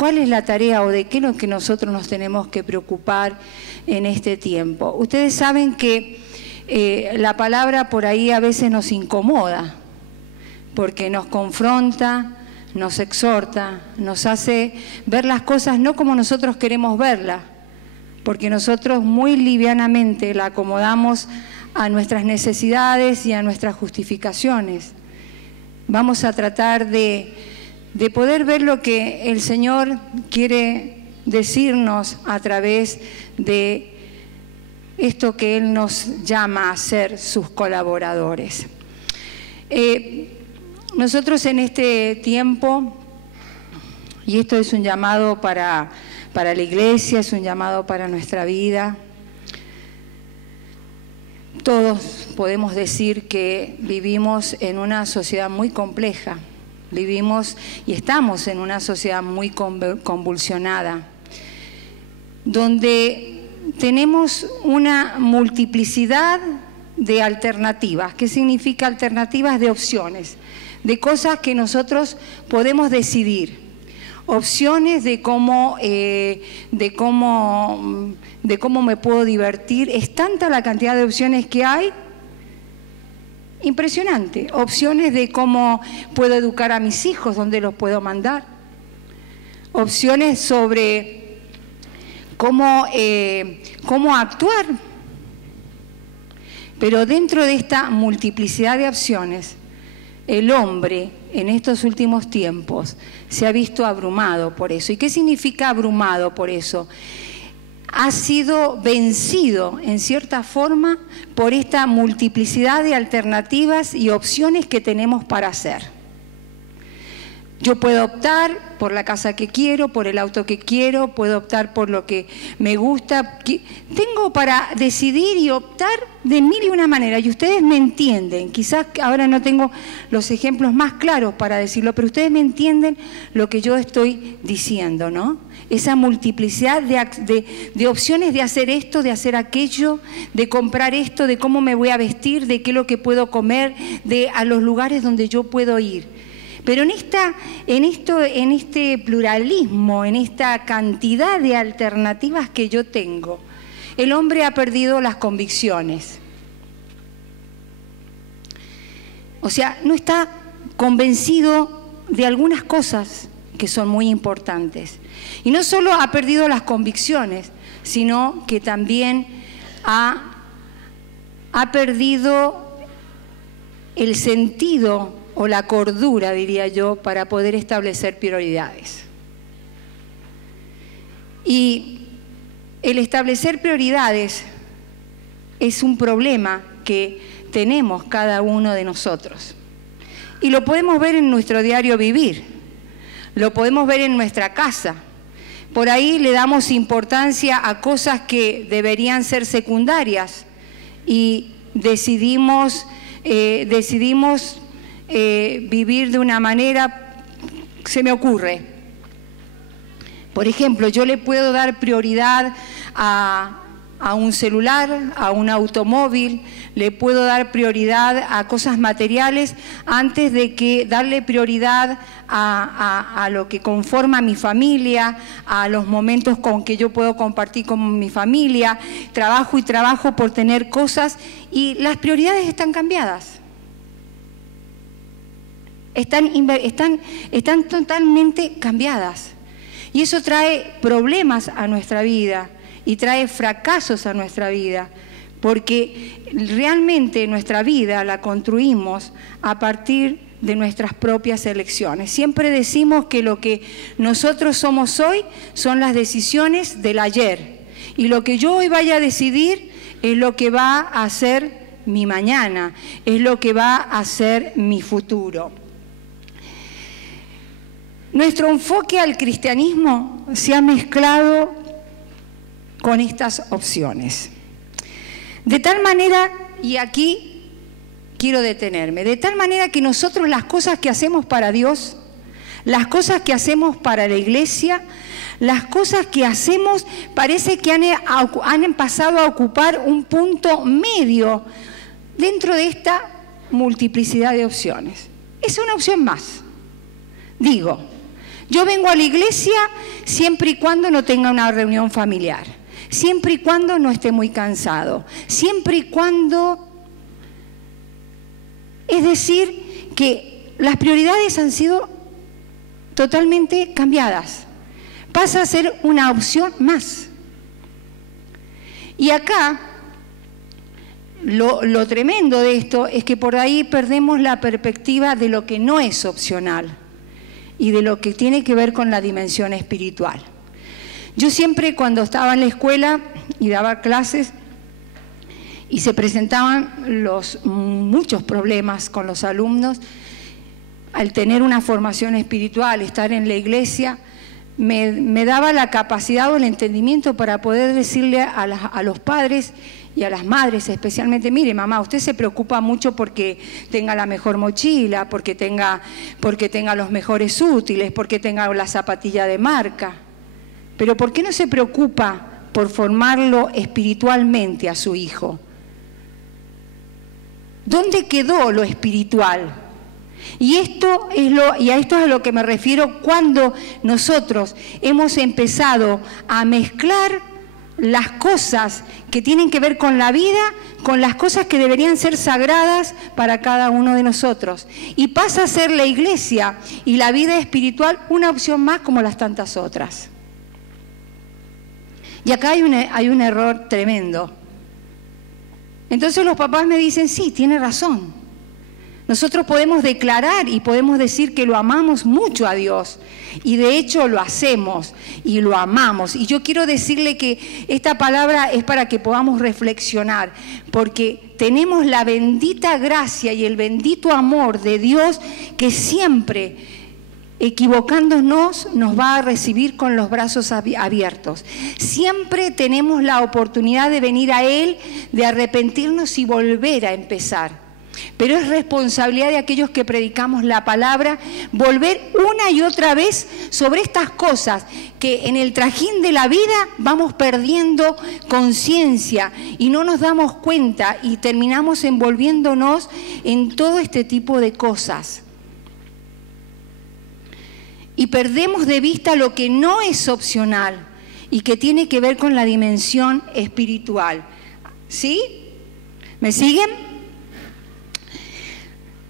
¿Cuál es la tarea o de qué es lo que nosotros nos tenemos que preocupar en este tiempo? Ustedes saben que la palabra por ahí a veces nos incomoda, porque nos confronta, nos exhorta, nos hace ver las cosas no como nosotros queremos verlas, porque nosotros muy livianamente la acomodamos a nuestras necesidades y a nuestras justificaciones. Vamos a tratar de poder ver lo que el Señor quiere decirnos a través de esto que Él nos llama a ser sus colaboradores. Nosotros en este tiempo, y esto es un llamado para la iglesia, es un llamado para nuestra vida, todos podemos decir que vivimos en una sociedad muy compleja, vivimos y estamos en una sociedad muy convulsionada, donde tenemos una multiplicidad de alternativas. ¿Qué significa alternativas? De opciones, de cosas que nosotros podemos decidir. Opciones de cómo me puedo divertir. Es tanta la cantidad de opciones que hay, impresionante. Opciones de cómo puedo educar a mis hijos, dónde los puedo mandar. Opciones sobre cómo actuar. Pero dentro de esta multiplicidad de opciones, el hombre en estos últimos tiempos se ha visto abrumado por eso. ¿Y qué significa abrumado por eso? Ha sido vencido en cierta forma por esta multiplicidad de alternativas y opciones que tenemos para hacer. Yo puedo optar por la casa que quiero, por el auto que quiero, puedo optar por lo que me gusta. Tengo para decidir y optar de mil y una maneras, y ustedes me entienden. Quizás ahora no tengo los ejemplos más claros para decirlo, pero ustedes me entienden lo que yo estoy diciendo, ¿no? Esa multiplicidad de opciones de hacer esto, de hacer aquello, de comprar esto, de cómo me voy a vestir, de qué es lo que puedo comer, de a los lugares donde yo puedo ir. Pero en este pluralismo, en esta cantidad de alternativas que yo tengo, el hombre ha perdido las convicciones. O sea, no está convencido de algunas cosas que son muy importantes. Y no solo ha perdido las convicciones, sino que también ha perdido el sentido o la cordura, diría yo, para poder establecer prioridades. Y el establecer prioridades es un problema que tenemos cada uno de nosotros. Y lo podemos ver en nuestro diario vivir, lo podemos ver en nuestra casa. Por ahí le damos importancia a cosas que deberían ser secundarias y decidimos vivir de una manera, se me ocurre. Por ejemplo, yo le puedo dar prioridad a un celular, a un automóvil, le puedo dar prioridad a cosas materiales antes de que darle prioridad a lo que conforma mi familia, a los momentos con que yo puedo compartir con mi familia. Trabajo y trabajo por tener cosas y las prioridades están cambiadas. Están totalmente cambiadas. Y eso trae problemas a nuestra vida y trae fracasos a nuestra vida, porque realmente nuestra vida la construimos a partir de nuestras propias elecciones. Siempre decimos que lo que nosotros somos hoy son las decisiones del ayer, y lo que yo hoy vaya a decidir es lo que va a ser mi mañana, es lo que va a ser mi futuro. Nuestro enfoque al cristianismo se ha mezclado con estas opciones. De tal manera, y aquí quiero detenerme, de tal manera que nosotros las cosas que hacemos para Dios, las cosas que hacemos para la iglesia, las cosas que hacemos parece que han pasado a ocupar un punto medio dentro de esta multiplicidad de opciones. Es una opción más. Digo, Yo vengo a la iglesia siempre y cuando no tenga una reunión familiar, siempre y cuando no esté muy cansado, siempre y cuando... Es decir, que las prioridades han sido totalmente cambiadas. Pasa a ser una opción más. Y acá, lo tremendo de esto es que por ahí perdemos la perspectiva de lo que no es opcional y de lo que tiene que ver con la dimensión espiritual. Yo siempre, cuando estaba en la escuela y daba clases, y se presentaban muchos problemas con los alumnos, al tener una formación espiritual, estar en la iglesia, me daba la capacidad o el entendimiento para poder decirle a los padres y a las madres especialmente: mire, mamá, usted se preocupa mucho porque tenga la mejor mochila, porque tenga los mejores útiles, porque tenga la zapatilla de marca, pero ¿por qué no se preocupa por formarlo espiritualmente a su hijo? ¿Dónde quedó lo espiritual? Y a esto es a lo que me refiero cuando nosotros hemos empezado a mezclar las cosas que tienen que ver con la vida con las cosas que deberían ser sagradas para cada uno de nosotros. Y pasa a ser la iglesia y la vida espiritual una opción más como las tantas otras. Y acá hay un error tremendo. Entonces los papás me dicen: sí, tiene razón. Nosotros podemos declarar y podemos decir que lo amamos mucho a Dios, y de hecho lo hacemos y lo amamos. Y yo quiero decirle que esta palabra es para que podamos reflexionar, porque tenemos la bendita gracia y el bendito amor de Dios, que siempre, equivocándonos, nos va a recibir con los brazos abiertos. Siempre tenemos la oportunidad de venir a Él, de arrepentirnos y volver a empezar. Pero es responsabilidad de aquellos que predicamos la palabra volver una y otra vez sobre estas cosas que en el trajín de la vida vamos perdiendo conciencia y no nos damos cuenta y terminamos envolviéndonos en todo este tipo de cosas. Y perdemos de vista lo que no es opcional y que tiene que ver con la dimensión espiritual. ¿Sí? ¿Me siguen?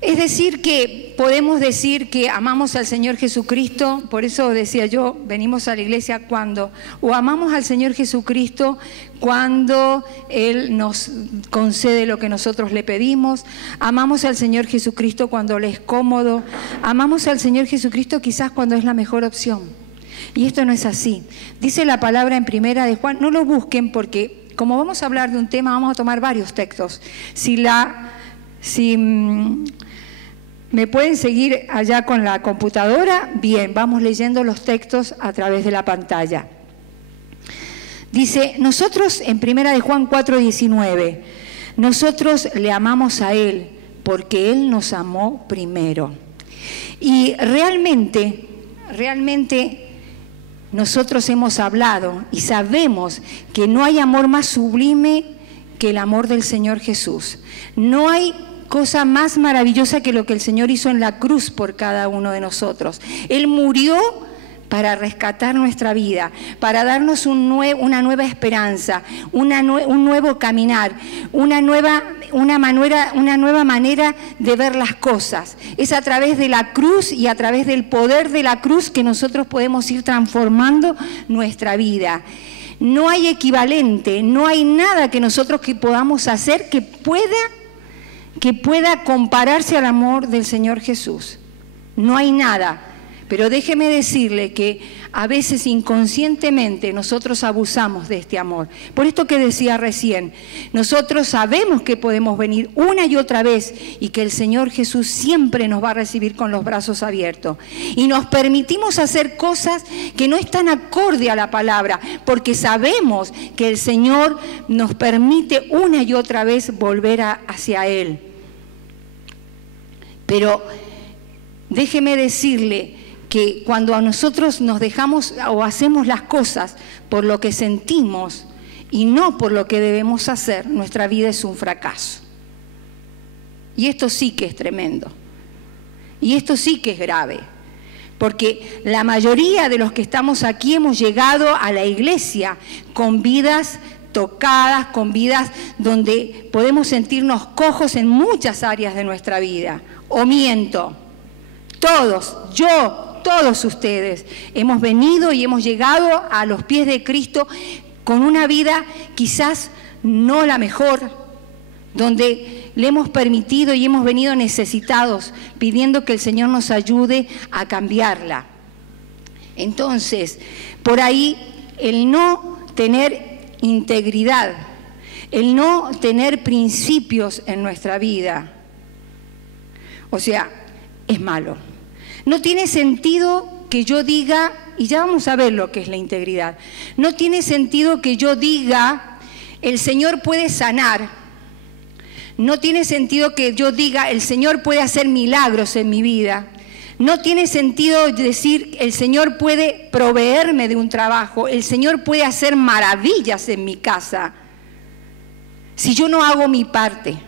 Es decir, que podemos decir que amamos al Señor Jesucristo, por eso decía yo, venimos a la iglesia o amamos al Señor Jesucristo cuando Él nos concede lo que nosotros le pedimos, amamos al Señor Jesucristo cuando le es cómodo, amamos al Señor Jesucristo quizás cuando es la mejor opción. Y esto no es así. Dice la palabra en Primera de Juan, no lo busquen porque como vamos a hablar de un tema, vamos a tomar varios textos. Si me pueden seguir allá con la computadora, bien, vamos leyendo los textos a través de la pantalla. Dice, nosotros en Primera de Juan 4:19, nosotros le amamos a Él porque Él nos amó primero. Y realmente nosotros hemos hablado y sabemos que no hay amor más sublime que el amor del Señor Jesús. No hay cosa más maravillosa que lo que el Señor hizo en la cruz por cada uno de nosotros. Él murió para rescatar nuestra vida, para darnos una nueva esperanza, un nuevo caminar, una nueva manera de ver las cosas. Es a través de la cruz y a través del poder de la cruz que nosotros podemos ir transformando nuestra vida. No hay equivalente, no hay nada que nosotros podamos hacer que pueda compararse al amor del Señor Jesús. No hay nada. Pero déjeme decirle que a veces inconscientemente nosotros abusamos de este amor. Por esto que decía recién, nosotros sabemos que podemos venir una y otra vez y que el Señor Jesús siempre nos va a recibir con los brazos abiertos. Y nos permitimos hacer cosas que no están acorde a la palabra, porque sabemos que el Señor nos permite una y otra vez volver hacia Él. Pero déjeme decirle que cuando a nosotros nos dejamos o hacemos las cosas por lo que sentimos y no por lo que debemos hacer, nuestra vida es un fracaso. Y esto sí que es tremendo. Y esto sí que es grave. Porque la mayoría de los que estamos aquí hemos llegado a la iglesia con vidas tocadas, con vidas donde podemos sentirnos cojos en muchas áreas de nuestra vida. O miento, todos, yo, todos ustedes hemos venido y hemos llegado a los pies de Cristo con una vida quizás no la mejor, donde le hemos permitido y hemos venido necesitados, pidiendo que el Señor nos ayude a cambiarla. Entonces, por ahí, el no tener integridad, el no tener principios en nuestra vida, o sea, es malo. No tiene sentido que yo diga, y ya vamos a ver lo que es la integridad, no tiene sentido que yo diga, el Señor puede sanar. No tiene sentido que yo diga, el Señor puede hacer milagros en mi vida. No tiene sentido decir, el Señor puede proveerme de un trabajo, el Señor puede hacer maravillas en mi casa, si yo no hago mi parte.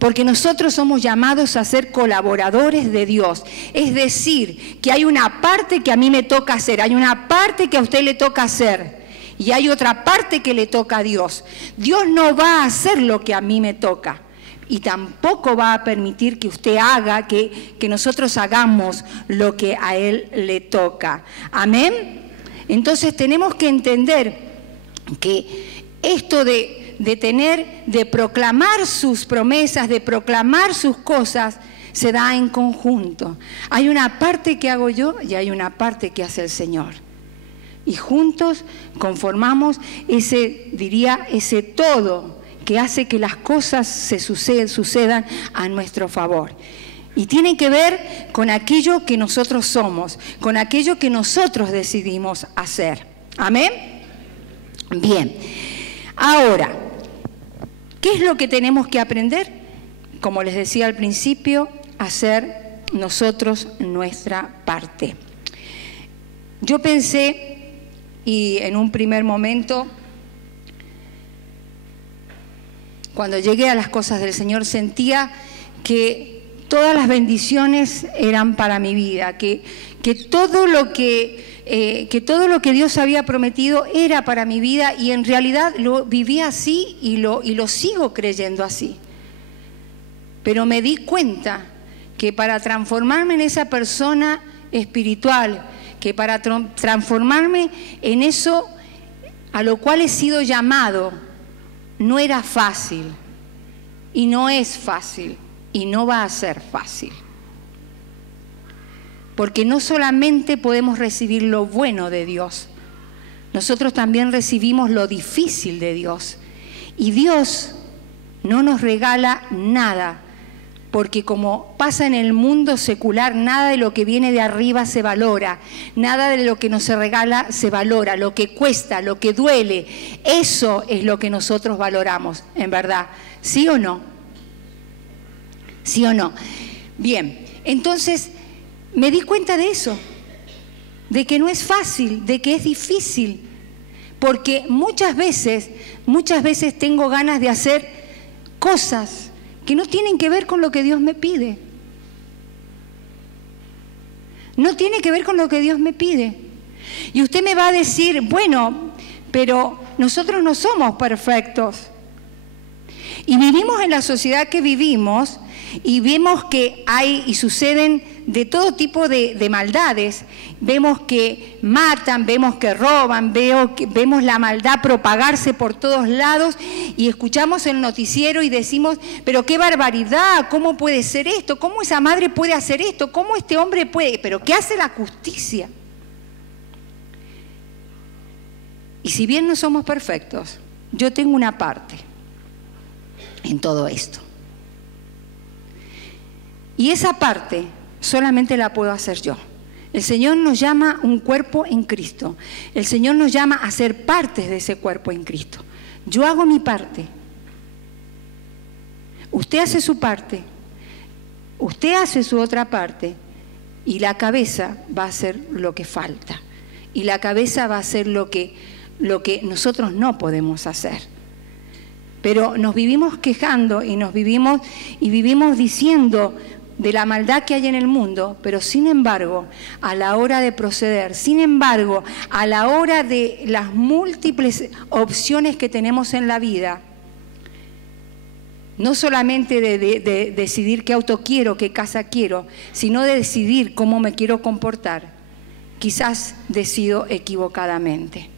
Porque nosotros somos llamados a ser colaboradores de Dios. Es decir, que hay una parte que a mí me toca hacer, hay una parte que a usted le toca hacer. Y hay otra parte que le toca a Dios. Dios no va a hacer lo que a mí me toca. Y tampoco va a permitir que usted haga, que nosotros hagamos lo que a Él le toca. ¿Amén? Entonces tenemos que entender que esto de proclamar sus promesas, de proclamar sus cosas, se da en conjunto. Hay una parte que hago yo y hay una parte que hace el Señor. Y juntos conformamos ese todo que hace que las cosas sucedan a nuestro favor. Y tiene que ver con aquello que nosotros somos, con aquello que nosotros decidimos hacer. ¿Amén? Bien. Ahora, ¿qué es lo que tenemos que aprender? Como les decía al principio, hacer nosotros nuestra parte. Yo pensé, y en un primer momento, cuando llegué a las cosas del Señor, sentía que todas las bendiciones eran para mi vida, que todo lo que Dios había prometido era para mi vida, y en realidad lo viví así y lo sigo creyendo así. Pero me di cuenta que para transformarme en esa persona espiritual, que para transformarme en eso a lo cual he sido llamado, no era fácil, y no es fácil, y no va a ser fácil. Porque no solamente podemos recibir lo bueno de Dios, nosotros también recibimos lo difícil de Dios. Y Dios no nos regala nada, porque como pasa en el mundo secular, nada de lo que viene de arriba se valora, nada de lo que nos se regala se valora, lo que cuesta, lo que duele, eso es lo que nosotros valoramos, en verdad. ¿Sí o no? ¿Sí o no? Bien, entonces me di cuenta de eso, de que no es fácil, de que es difícil, porque muchas veces tengo ganas de hacer cosas que no tienen que ver con lo que Dios me pide. No tiene que ver con lo que Dios me pide. Y usted me va a decir, bueno, pero nosotros no somos perfectos. Y vivimos en la sociedad que vivimos y vemos que hay y suceden de todo tipo de maldades. Vemos que matan, vemos que roban, vemos la maldad propagarse por todos lados y escuchamos el noticiero y decimos, pero qué barbaridad, ¿cómo puede ser esto? ¿Cómo esa madre puede hacer esto? ¿Cómo este hombre puede? ¿Pero qué hace la justicia? Y si bien no somos perfectos, yo tengo una parte en todo esto. Y esa parte solamente la puedo hacer yo. El Señor nos llama un cuerpo en Cristo. El Señor nos llama a ser partes de ese cuerpo en Cristo. Yo hago mi parte. Usted hace su parte. Usted hace su otra parte. Y la cabeza va a hacer lo que falta. Y la cabeza va a hacer lo que nosotros no podemos hacer. Pero nos vivimos quejando y vivimos diciendo, de la maldad que hay en el mundo, pero sin embargo, a la hora de proceder, sin embargo, a la hora de las múltiples opciones que tenemos en la vida, no solamente de decidir qué auto quiero, qué casa quiero, sino de decidir cómo me quiero comportar, quizás decido equivocadamente.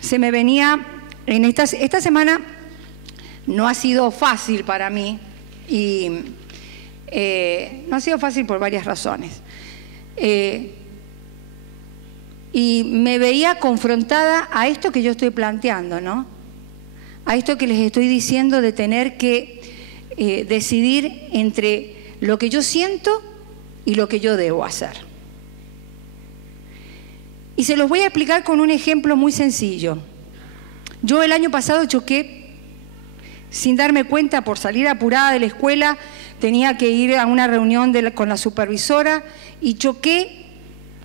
Se me venía, esta semana no ha sido fácil para mí, y no ha sido fácil por varias razones. Y me veía confrontada a esto que yo estoy planteando, ¿no? A esto que les estoy diciendo de tener que decidir entre lo que yo siento y lo que yo debo hacer. Y se los voy a explicar con un ejemplo muy sencillo. Yo el año pasado choqué sin darme cuenta, por salir apurada de la escuela, tenía que ir a una reunión con la supervisora y choqué,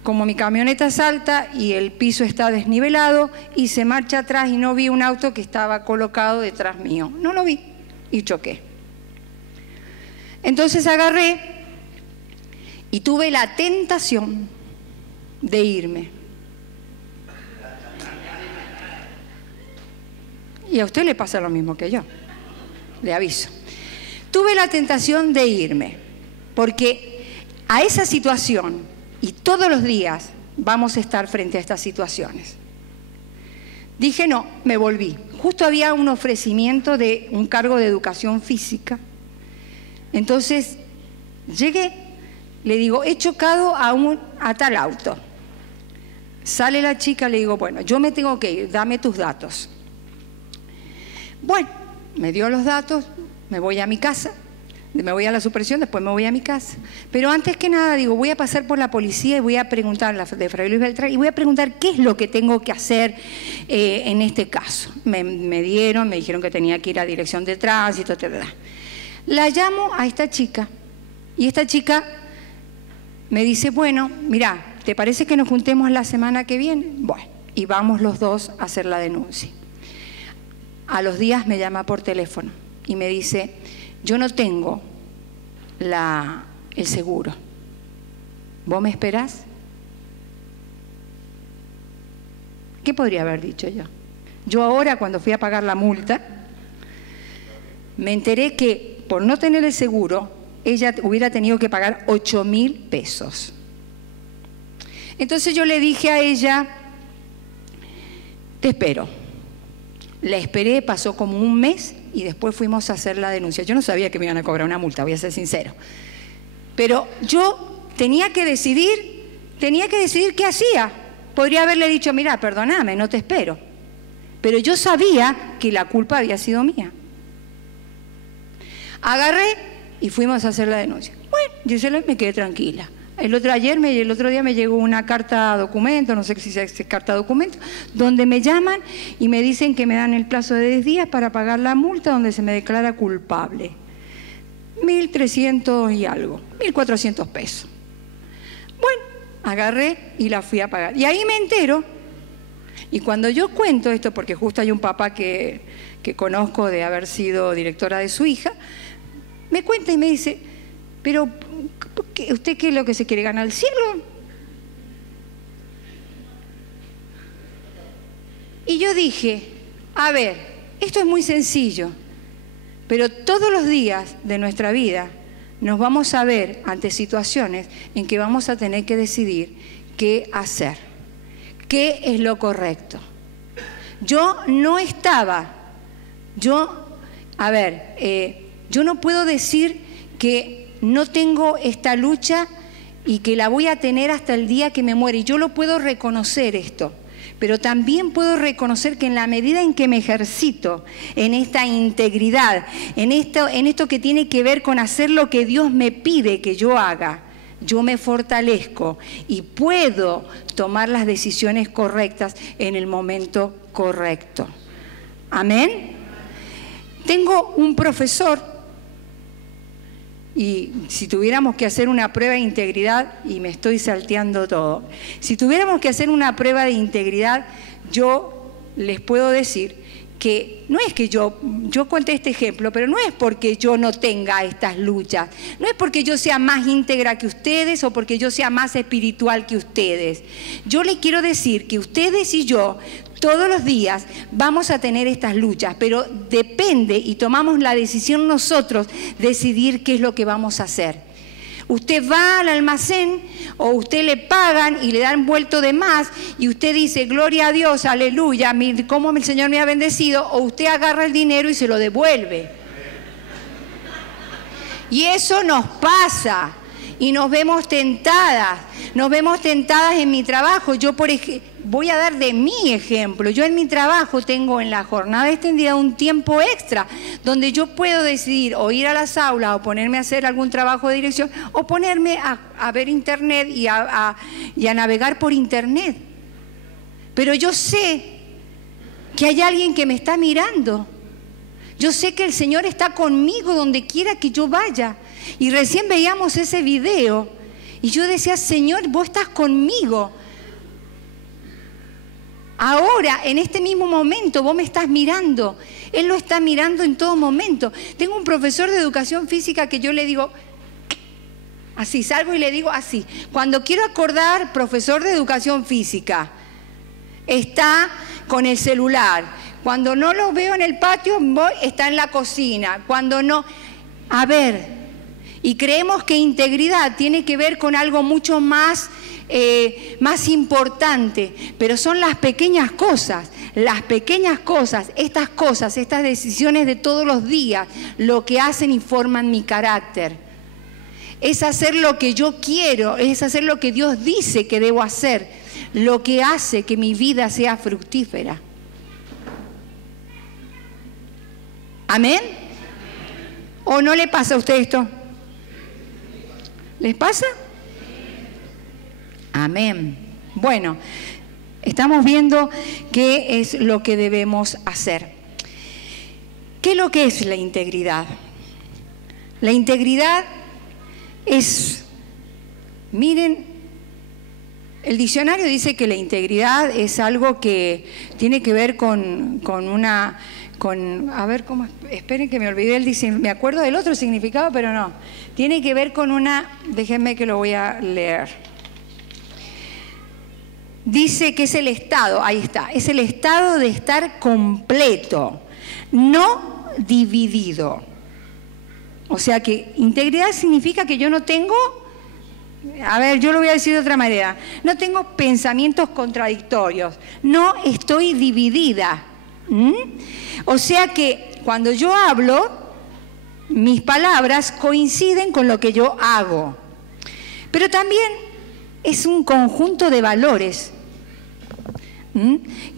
como mi camioneta es alta y el piso está desnivelado, hice marcha atrás y no vi un auto que estaba colocado detrás mío. No lo vi y choqué. Entonces agarré y tuve la tentación de irme. Y a usted le pasa lo mismo que yo, le aviso. Tuve la tentación de irme, porque a esa situación, y todos los días vamos a estar frente a estas situaciones. Dije no, me volví. Justo había un ofrecimiento de un cargo de educación física. Entonces llegué, le digo, he chocado a tal auto. Sale la chica, le digo, bueno, yo me tengo que ir, dame tus datos. Bueno, me dio los datos, me voy a mi casa, me voy a la supervisión, después me voy a mi casa. Pero antes que nada, digo, voy a pasar por la policía y voy a preguntar, de Fray Luis Beltrán, y voy a preguntar qué es lo que tengo que hacer en este caso. Me dijeron que tenía que ir a dirección de tránsito, etc. La llamo a esta chica, y esta chica me dice, bueno, mira, ¿te parece que nos juntemos la semana que viene? Bueno, y vamos los dos a hacer la denuncia. A los días me llama por teléfono y me dice, yo no tengo el seguro. ¿Vos me esperás? ¿Qué podría haber dicho yo? Yo ahora, cuando fui a pagar la multa, me enteré que por no tener el seguro, ella hubiera tenido que pagar 8.000 pesos. Entonces yo le dije a ella, te espero. La esperé, pasó como un mes y después fuimos a hacer la denuncia. Yo no sabía que me iban a cobrar una multa, voy a ser sincero. Pero yo tenía que decidir qué hacía. Podría haberle dicho, mira, perdóname, no te espero. Pero yo sabía que la culpa había sido mía. Agarré y fuimos a hacer la denuncia. Bueno, yo me quedé tranquila. El otro día me llegó una carta documento, no sé si es carta documento, donde me llaman y me dicen que me dan el plazo de 10 días para pagar la multa, donde se me declara culpable. 1.300 y algo, 1.400 pesos. Bueno, agarré y la fui a pagar. Y ahí me entero, y cuando yo cuento esto, porque justo hay un papá que conozco de haber sido directora de su hija, me cuenta y me dice, pero ¿usted qué es lo que se quiere, ganar el cielo? Y yo dije, a ver, esto es muy sencillo, pero todos los días de nuestra vida nos vamos a ver ante situaciones en que vamos a tener que decidir qué hacer, qué es lo correcto. Yo no puedo decir que no tengo esta lucha y que la voy a tener hasta el día que me muere. Y yo lo puedo reconocer esto, pero también puedo reconocer que en la medida en que me ejercito en esta integridad, en esto que tiene que ver con hacer lo que Dios me pide que yo haga, yo me fortalezco y puedo tomar las decisiones correctas en el momento correcto. ¿Amén? Tengo un profesor. Y si tuviéramos que hacer una prueba de integridad, y me estoy salteando todo, si tuviéramos que hacer una prueba de integridad, yo les puedo decir que no es que yo conté este ejemplo, pero no es porque yo no tenga estas luchas, no es porque yo sea más íntegra que ustedes o porque yo sea más espiritual que ustedes. Yo les quiero decir que ustedes y yo todos los días vamos a tener estas luchas, pero depende y tomamos la decisión nosotros decidir qué es lo que vamos a hacer. Usted va al almacén o usted le pagan y le dan vuelto de más y usted dice, gloria a Dios, aleluya, cómo el Señor me ha bendecido, o usted agarra el dinero y se lo devuelve. Y eso nos pasa y nos vemos tentadas en mi trabajo. Yo, voy a dar de mi ejemplo. Yo en mi trabajo tengo en la jornada extendida un tiempo extra donde yo puedo decidir o ir a las aulas o ponerme a hacer algún trabajo de dirección o ponerme a ver internet y a navegar por internet. Pero yo sé que hay alguien que me está mirando. Yo sé que el Señor está conmigo donde quiera que yo vaya. Y recién veíamos ese video y yo decía, Señor, vos estás conmigo. Ahora, en este mismo momento, vos me estás mirando. Él lo está mirando en todo momento. Tengo un profesor de educación física que yo le digo, así, salgo y le digo así. Cuando quiero acordar, profesor de educación física, está con el celular. Cuando no lo veo en el patio, está en la cocina. Cuando no, a ver, y creemos que integridad tiene que ver con algo mucho más importante, pero son las pequeñas cosas, estas decisiones de todos los días, lo que hacen y forman mi carácter. Es hacer lo que yo quiero, es hacer lo que Dios dice que debo hacer, lo que hace que mi vida sea fructífera. ¿Amén? ¿O no le pasa a usted esto? ¿Les pasa? Amén. Bueno, estamos viendo qué es lo que debemos hacer. ¿Qué es lo que es la integridad? La integridad es, miren, el diccionario dice que la integridad es algo que tiene que ver a ver, ¿cómo? Esperen que me olvidé me acuerdo del otro significado, pero no. Tiene que ver con déjenme que lo voy a leer. Dice que es el estado, ahí está, es el estado de estar completo, no dividido. O sea que integridad significa que yo no tengo, a ver, yo lo voy a decir de otra manera, no tengo pensamientos contradictorios, no estoy dividida. O sea que cuando yo hablo, mis palabras coinciden con lo que yo hago. Pero también es un conjunto de valores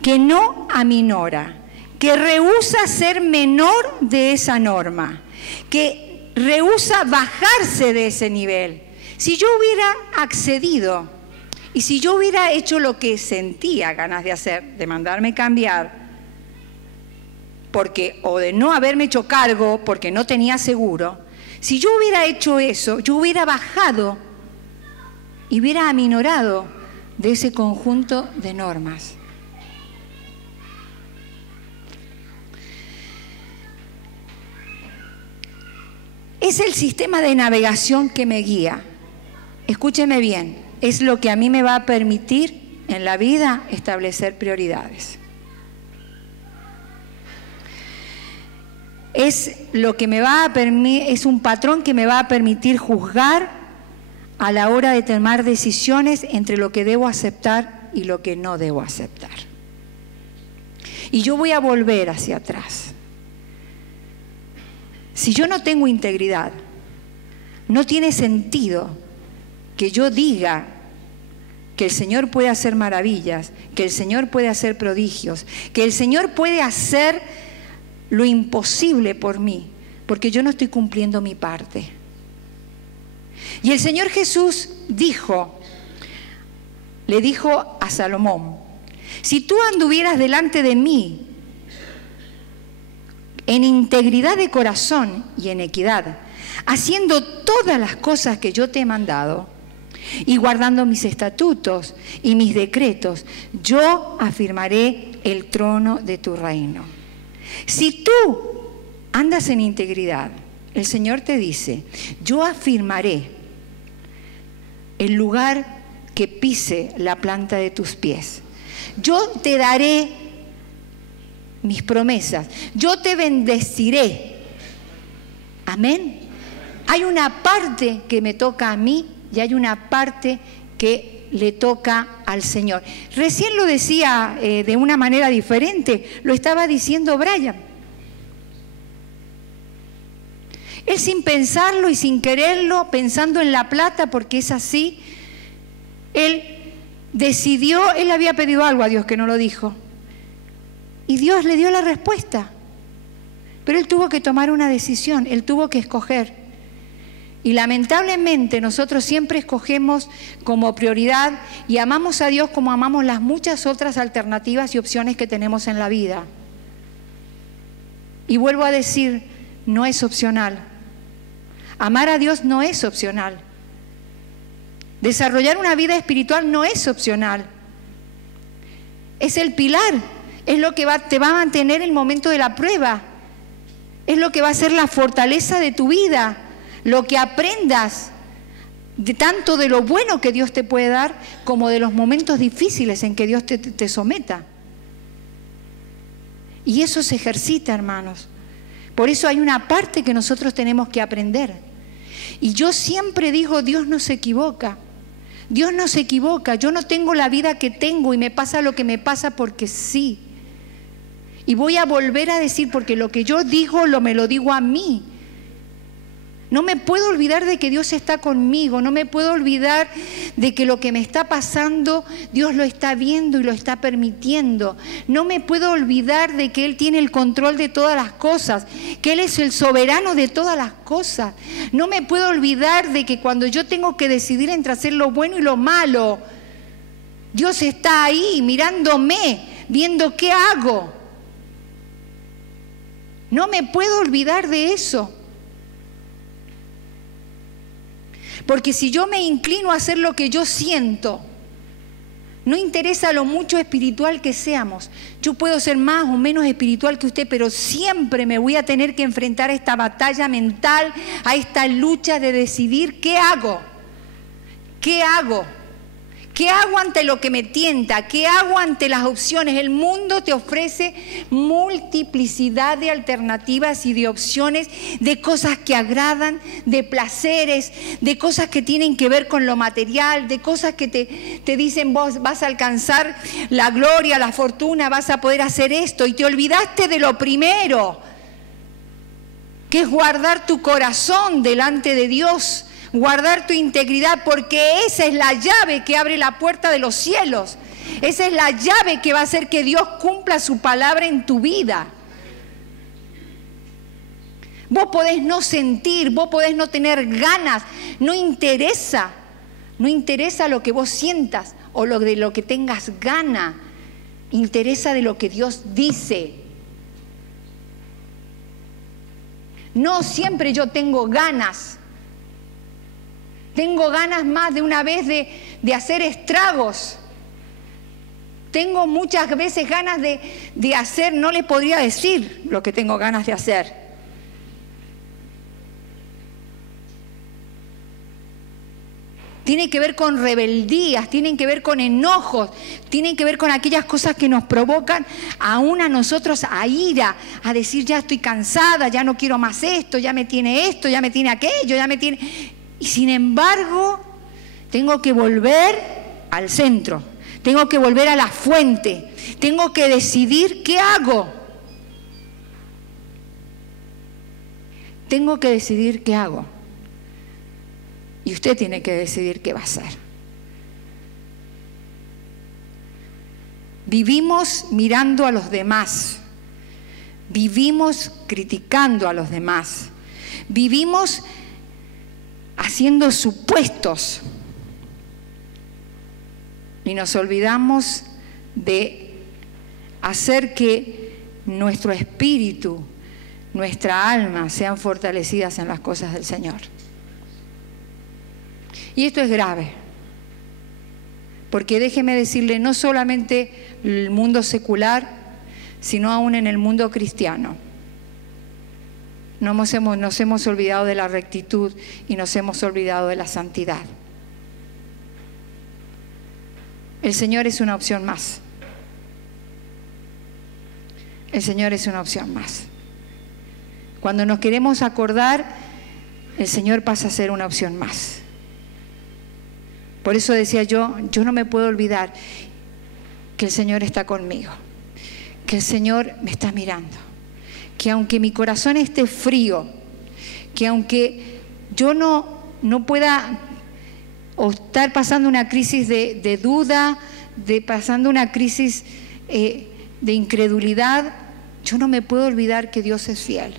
que no aminora, que rehúsa ser menor de esa norma, que rehúsa bajarse de ese nivel. Si yo hubiera accedido y si yo hubiera hecho lo que sentía ganas de hacer, de mandarme cambiar, o de no haberme hecho cargo porque no tenía seguro, si yo hubiera hecho eso, yo hubiera bajado y hubiera aminorado de ese conjunto de normas. Es el sistema de navegación que me guía. Escúcheme bien, es lo que a mí me va a permitir en la vida establecer prioridades. Es lo que me va a es un patrón que me va a permitir juzgar a la hora de tomar decisiones entre lo que debo aceptar y lo que no debo aceptar. Y yo voy a volver hacia atrás. Si yo no tengo integridad, no tiene sentido que yo diga que el Señor puede hacer maravillas, que el Señor puede hacer prodigios, que el Señor puede hacer lo imposible por mí, porque yo no estoy cumpliendo mi parte. Y el Señor Jesús le dijo a Salomón, si tú anduvieras delante de mí en integridad de corazón y en equidad, haciendo todas las cosas que yo te he mandado y guardando mis estatutos y mis decretos, yo afirmaré el trono de tu reino. Si tú andas en integridad, el Señor te dice, yo afirmaré el lugar que pise la planta de tus pies. Yo te daré mis promesas. Yo te bendeciré. Amén. Hay una parte que me toca a mí y hay una parte que le toca al Señor. Recién lo decía de una manera diferente, lo estaba diciendo Brian. Él sin pensarlo y sin quererlo, pensando en la plata, porque es así, él decidió, él había pedido algo a Dios que no lo dijo. Y Dios le dio la respuesta. Pero él tuvo que tomar una decisión, él tuvo que escoger. Y lamentablemente nosotros siempre escogemos como prioridad y amamos a Dios como amamos las muchas otras alternativas y opciones que tenemos en la vida. Y vuelvo a decir, no es opcional. Amar a Dios no es opcional. Desarrollar una vida espiritual no es opcional. Es el pilar, es lo que te va a mantener en el momento de la prueba. Es lo que va a ser la fortaleza de tu vida, lo que aprendas tanto de lo bueno que Dios te puede dar como de los momentos difíciles en que Dios te someta. Y eso se ejercita, hermanos. Por eso hay una parte que nosotros tenemos que aprender. Y yo siempre digo, Dios no se equivoca. Dios no se equivoca. Yo no tengo la vida que tengo y me pasa lo que me pasa porque sí. Y voy a volver a decir, porque lo que yo digo me lo digo a mí. No me puedo olvidar de que Dios está conmigo, no me puedo olvidar de que lo que me está pasando, Dios lo está viendo y lo está permitiendo. No me puedo olvidar de que Él tiene el control de todas las cosas, que Él es el soberano de todas las cosas. No me puedo olvidar de que cuando yo tengo que decidir entre hacer lo bueno y lo malo, Dios está ahí mirándome, viendo qué hago. No me puedo olvidar de eso. Porque si yo me inclino a hacer lo que yo siento, no interesa lo mucho espiritual que seamos. Yo puedo ser más o menos espiritual que usted, pero siempre me voy a tener que enfrentar a esta batalla mental, a esta lucha de decidir qué hago. ¿Qué hago? ¿Qué hago ante lo que me tienta? ¿Qué hago ante las opciones? El mundo te ofrece multiplicidad de alternativas y de opciones, de cosas que agradan, de placeres, de cosas que tienen que ver con lo material, de cosas que te dicen vos vas a alcanzar la gloria, la fortuna, vas a poder hacer esto y te olvidaste de lo primero, que es guardar tu corazón delante de Dios. Guardar tu integridad, porque esa es la llave que abre la puerta de los cielos. Esa es la llave que va a hacer que Dios cumpla su palabra en tu vida. Vos podés no sentir, vos podés no tener ganas, no interesa lo que vos sientas o de lo que tengas gana, interesa de lo que Dios dice. No siempre yo tengo ganas. Tengo ganas más de una vez de hacer estragos. Tengo muchas veces ganas de hacer, no le podría decir lo que tengo ganas de hacer. Tiene que ver con rebeldías, tienen que ver con enojos, tienen que ver con aquellas cosas que nos provocan aún a nosotros a ira, a decir ya estoy cansada, ya no quiero más esto, ya me tiene aquello, ya me tiene... Y sin embargo, tengo que volver al centro, tengo que volver a la fuente, tengo que decidir qué hago. Tengo que decidir qué hago. Y usted tiene que decidir qué va a hacer. Vivimos mirando a los demás, vivimos criticando a los demás, vivimos haciendo supuestos y nos olvidamos de hacer que nuestro espíritu, nuestra alma sean fortalecidas en las cosas del Señor. Y esto es grave, porque déjeme decirle, no solamente el mundo secular, sino aún en el mundo cristiano. Nos hemos olvidado de la rectitud y nos hemos olvidado de la santidad. El Señor es una opción más. El Señor es una opción más. Cuando nos queremos acordar, el Señor pasa a ser una opción más. Por eso decía yo no me puedo olvidar que el Señor está conmigo, que el Señor me está mirando, que aunque mi corazón esté frío, que aunque yo no pueda o estar pasando una crisis de duda, pasando una crisis de incredulidad, yo no me puedo olvidar que Dios es fiel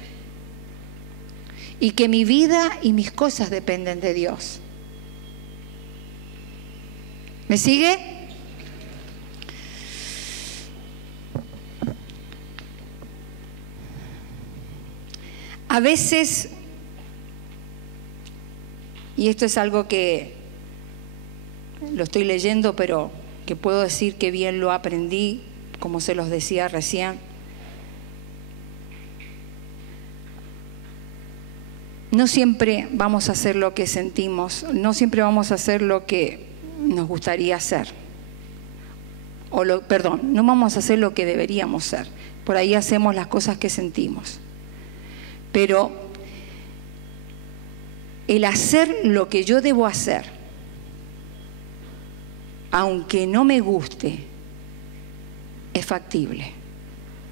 y que mi vida y mis cosas dependen de Dios. ¿Me sigue? A veces, y esto es algo que lo estoy leyendo, pero que puedo decir que bien lo aprendí, como se los decía recién. No siempre vamos a hacer lo que sentimos, no siempre vamos a hacer lo que nos gustaría hacer. No vamos a hacer lo que deberíamos hacer. Por ahí hacemos las cosas que sentimos. Pero el hacer lo que yo debo hacer, aunque no me guste, es factible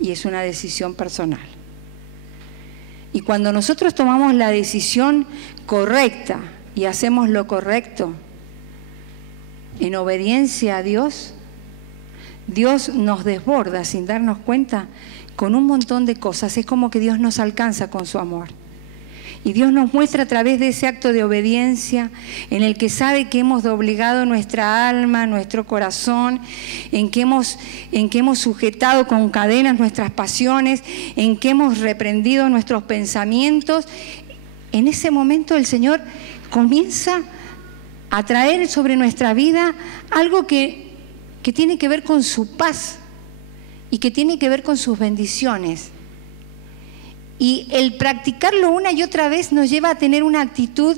y es una decisión personal. Y cuando nosotros tomamos la decisión correcta y hacemos lo correcto en obediencia a Dios, Dios nos desborda sin darnos cuenta con un montón de cosas. Es como que Dios nos alcanza con su amor. Y Dios nos muestra a través de ese acto de obediencia en el que sabe que hemos doblegado nuestra alma, nuestro corazón, en que hemos sujetado con cadenas nuestras pasiones, en que hemos reprendido nuestros pensamientos. En ese momento el Señor comienza a traer sobre nuestra vida algo que tiene que ver con su paz y que tiene que ver con sus bendiciones. Y el practicarlo una y otra vez nos lleva a tener una actitud,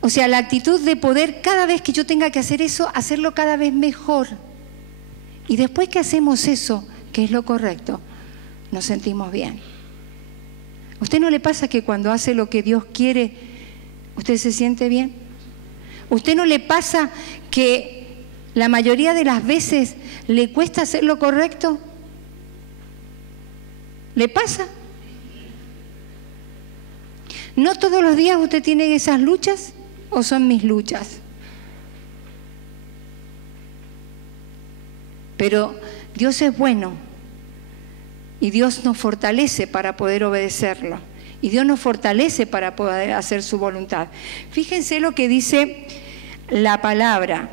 o sea, la actitud de poder cada vez que yo tenga que hacer eso, hacerlo cada vez mejor. Y después que hacemos eso, que es lo correcto, nos sentimos bien. ¿A usted no le pasa que cuando hace lo que Dios quiere, usted se siente bien? ¿A usted no le pasa que la mayoría de las veces le cuesta hacer lo correcto? ¿Le pasa? ¿No todos los días usted tiene esas luchas o son mis luchas? Pero Dios es bueno y Dios nos fortalece para poder obedecerlo y Dios nos fortalece para poder hacer su voluntad. Fíjense lo que dice la palabra.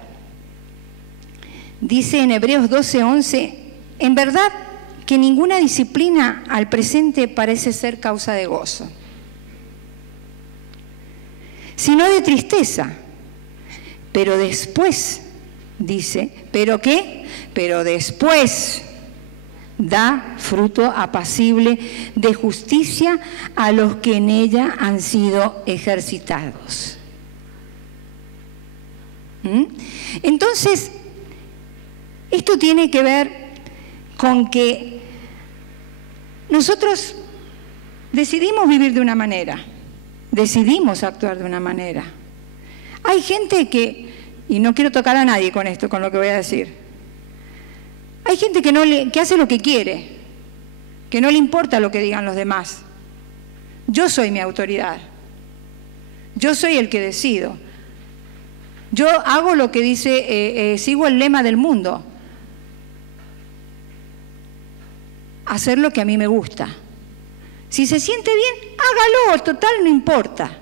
Dice en Hebreos 12:11, en verdad que ninguna disciplina al presente parece ser causa de gozo, sino de tristeza. Pero después, dice, ¿pero qué? Pero después da fruto apacible de justicia a los que en ella han sido ejercitados. Entonces, esto tiene que ver con que nosotros decidimos vivir de una manera, decidimos actuar de una manera. Hay gente que, y no quiero tocar a nadie con esto, con lo que voy a decir, hay gente que hace lo que quiere, que no le importa lo que digan los demás. Yo soy mi autoridad, yo soy el que decido, yo hago lo que dice, sigo el lema del mundo, hacer lo que a mí me gusta. Si se siente bien, hágalo, total, no importa.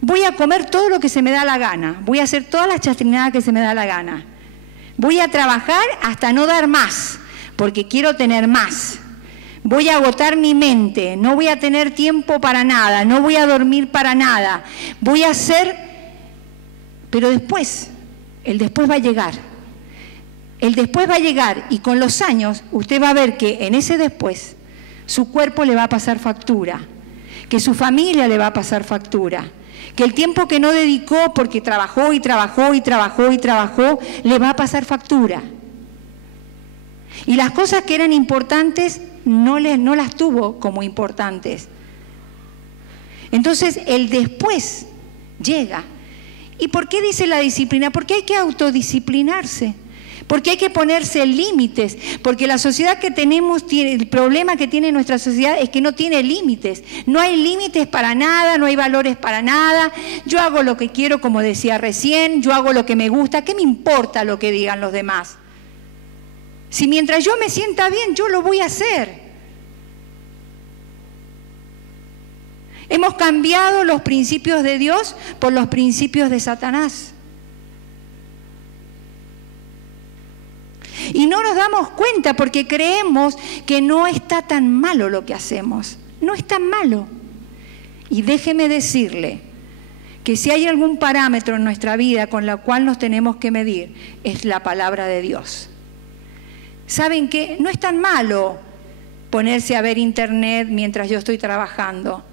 Voy a comer todo lo que se me da la gana, voy a hacer todas las chastrinadas que se me da la gana. Voy a trabajar hasta no dar más, porque quiero tener más. Voy a agotar mi mente, no voy a tener tiempo para nada, no voy a dormir para nada. Voy a hacer, pero después, el después va a llegar. El después va a llegar y con los años usted va a ver que en ese después su cuerpo le va a pasar factura, que su familia le va a pasar factura, que el tiempo que no dedicó porque trabajó y trabajó y trabajó y trabajó, le va a pasar factura. Y las cosas que eran importantes no las tuvo como importantes. Entonces el después llega. ¿Y por qué dice la disciplina? Porque hay que autodisciplinarse. Porque hay que ponerse límites, porque la sociedad que tenemos, el problema que tiene nuestra sociedad es que no tiene límites. No hay límites para nada, no hay valores para nada. Yo hago lo que quiero, como decía recién, yo hago lo que me gusta. ¿Qué me importa lo que digan los demás? Si mientras yo me sienta bien, yo lo voy a hacer. Hemos cambiado los principios de Dios por los principios de Satanás. Y no nos damos cuenta porque creemos que no está tan malo lo que hacemos. No es tan malo. Y déjeme decirle que si hay algún parámetro en nuestra vida con la cual nos tenemos que medir, es la palabra de Dios. ¿Saben qué? No es tan malo ponerse a ver internet mientras yo estoy trabajando.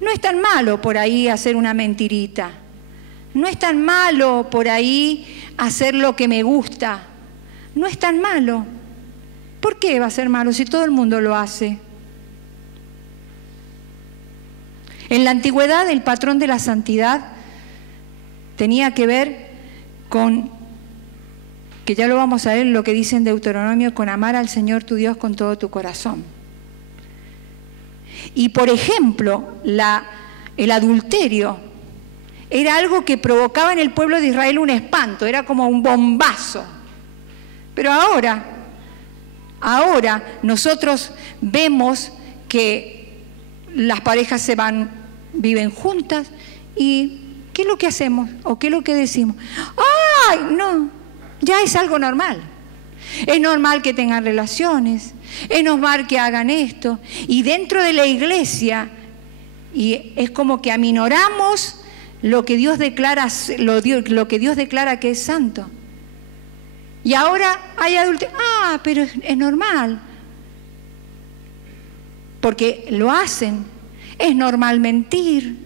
No es tan malo por ahí hacer una mentirita. No es tan malo por ahí hacer lo que me gusta. No es tan malo. ¿Por qué va a ser malo si todo el mundo lo hace? En la antigüedad el patrón de la santidad tenía que ver con, que ya lo vamos a ver, lo que dice en Deuteronomio, con amar al Señor tu Dios con todo tu corazón. Y por ejemplo, el adulterio era algo que provocaba en el pueblo de Israel un espanto, era como un bombazo. Pero ahora nosotros vemos que las parejas viven juntas y ¿qué es lo que hacemos? ¿O qué es lo que decimos? ¡Ay, no! Ya es algo normal. Es normal que tengan relaciones, es normal que hagan esto. Y dentro de la iglesia, y es como que aminoramos lo que Dios declara, lo que Dios declara que es santo. Y ahora hay adulterio. Pero es normal. Porque lo hacen. Es normal mentir.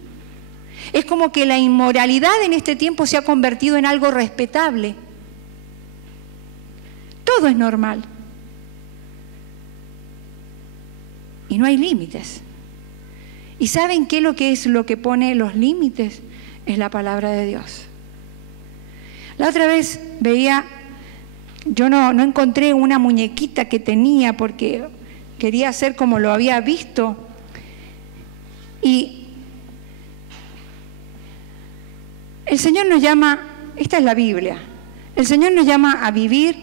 Es como que la inmoralidad en este tiempo se ha convertido en algo respetable. Todo es normal. Y no hay límites. ¿Y saben qué es lo que pone los límites? Es la palabra de Dios. La otra vez veía... Yo no encontré una muñequita que tenía porque quería hacer como lo había visto. Y el Señor nos llama, esta es la Biblia, el Señor nos llama a vivir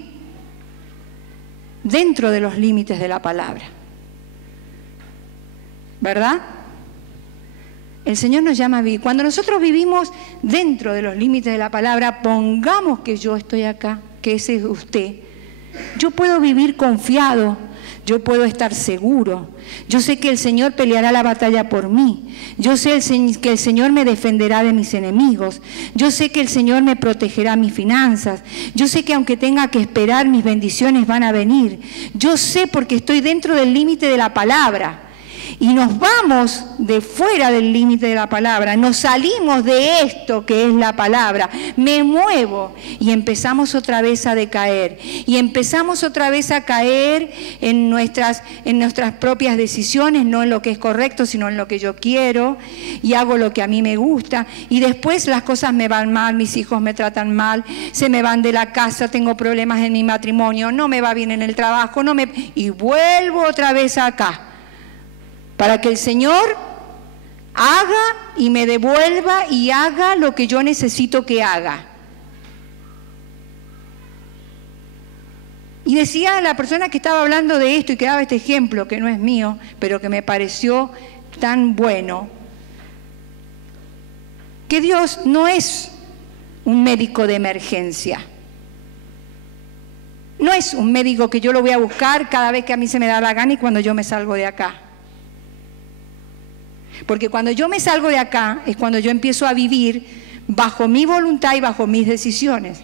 dentro de los límites de la palabra. ¿Verdad? El Señor nos llama a vivir. Cuando nosotros vivimos dentro de los límites de la palabra, pongamos que yo estoy acá, que ese es usted, yo puedo vivir confiado, yo puedo estar seguro, yo sé que el Señor peleará la batalla por mí, yo sé que el Señor me defenderá de mis enemigos, yo sé que el Señor me protegerá mis finanzas, yo sé que aunque tenga que esperar mis bendiciones van a venir, yo sé porque estoy dentro del límite de la palabra. Y nos vamos de fuera del límite de la palabra, nos salimos de esto que es la palabra, me muevo y empezamos otra vez a decaer. Y empezamos otra vez a caer en nuestras propias decisiones, no en lo que es correcto, sino en lo que yo quiero, y hago lo que a mí me gusta. Y después las cosas me van mal, mis hijos me tratan mal, se me van de la casa, tengo problemas en mi matrimonio, no me va bien en el trabajo, y vuelvo otra vez acá. Para que el Señor haga y me devuelva y haga lo que yo necesito que haga. Y decía la persona que estaba hablando de esto y que daba este ejemplo, que no es mío, pero que me pareció tan bueno, que Dios no es un médico de emergencia. No es un médico que yo lo voy a buscar cada vez que a mí se me da la gana y cuando yo me salgo de acá. Porque cuando yo me salgo de acá es cuando yo empiezo a vivir bajo mi voluntad y bajo mis decisiones.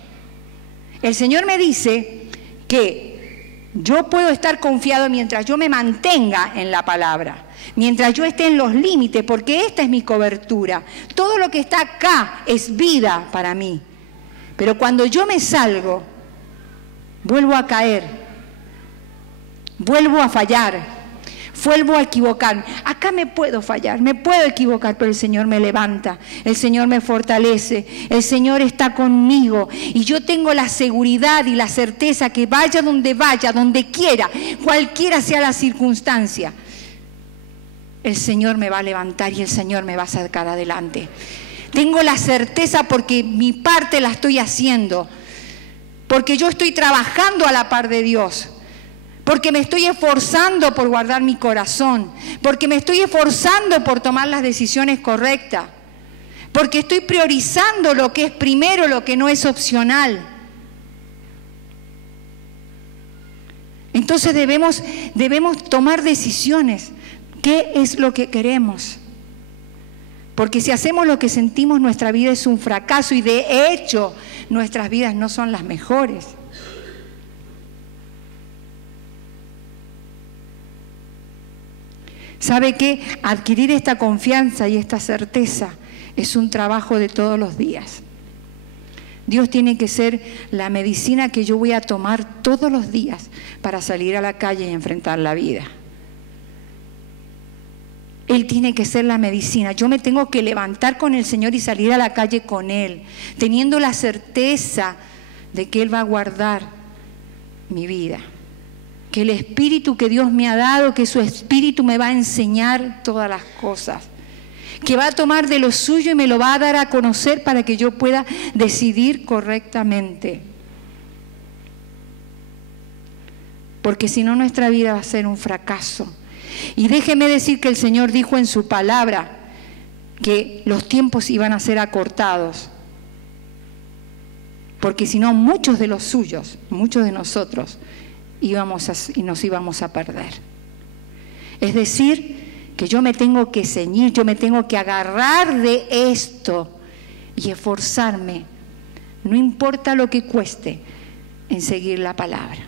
El Señor me dice, que yo puedo estar confiado mientras yo me mantenga en la palabra, mientras yo esté en los límites, porque esta es mi cobertura. Todo lo que está acá es vida para mí. Pero cuando yo me salgo, vuelvo a caer, vuelvo a fallar, vuelvo a equivocarme. Acá me puedo fallar, me puedo equivocar, pero el Señor me levanta, el Señor me fortalece, el Señor está conmigo y yo tengo la seguridad y la certeza que vaya, donde quiera, cualquiera sea la circunstancia, el Señor me va a levantar y el Señor me va a sacar adelante. Tengo la certeza porque mi parte la estoy haciendo, porque yo estoy trabajando a la par de Dios. Porque me estoy esforzando por guardar mi corazón, porque me estoy esforzando por tomar las decisiones correctas, porque estoy priorizando lo que es primero, lo que no es opcional. Entonces debemos tomar decisiones. ¿Qué es lo que queremos? Porque si hacemos lo que sentimos, nuestra vida es un fracaso y de hecho nuestras vidas no son las mejores. ¿Sabe qué? Adquirir esta confianza y esta certeza es un trabajo de todos los días. Dios tiene que ser la medicina que yo voy a tomar todos los días para salir a la calle y enfrentar la vida. Él tiene que ser la medicina. Yo me tengo que levantar con el Señor y salir a la calle con Él, teniendo la certeza de que Él va a guardar mi vida. Que el Espíritu que Dios me ha dado, que su Espíritu me va a enseñar todas las cosas, que va a tomar de lo suyo y me lo va a dar a conocer para que yo pueda decidir correctamente. Porque si no, nuestra vida va a ser un fracaso. Y déjeme decir que el Señor dijo en su palabra que los tiempos iban a ser acortados, porque si no, muchos de los suyos, muchos de nosotros, nos íbamos a perder. Es decir, que yo me tengo que ceñir, yo me tengo que agarrar de esto y esforzarme, no importa lo que cueste, en seguir la palabra.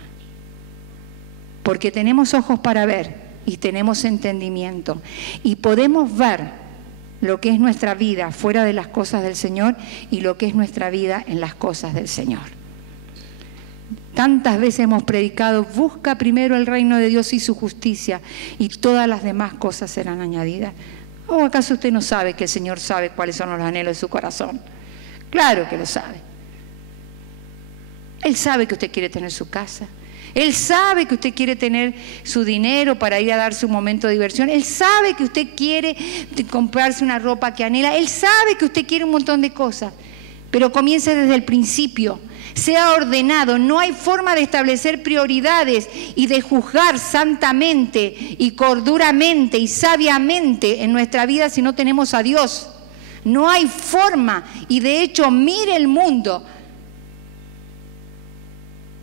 Porque tenemos ojos para ver y tenemos entendimiento y podemos ver lo que es nuestra vida fuera de las cosas del Señor y lo que es nuestra vida en las cosas del Señor. Tantas veces hemos predicado, busca primero el reino de Dios y su justicia y todas las demás cosas serán añadidas. ¿O acaso usted no sabe que el Señor sabe cuáles son los anhelos de su corazón? Claro que lo sabe. Él sabe que usted quiere tener su casa. Él sabe que usted quiere tener su dinero para ir a darse un momento de diversión. Él sabe que usted quiere comprarse una ropa que anhela. Él sabe que usted quiere un montón de cosas. Pero comience desde el principio. Sea ordenado, no hay forma de establecer prioridades y de juzgar santamente y corduramente y sabiamente en nuestra vida si no tenemos a Dios. No hay forma, y de hecho mire el mundo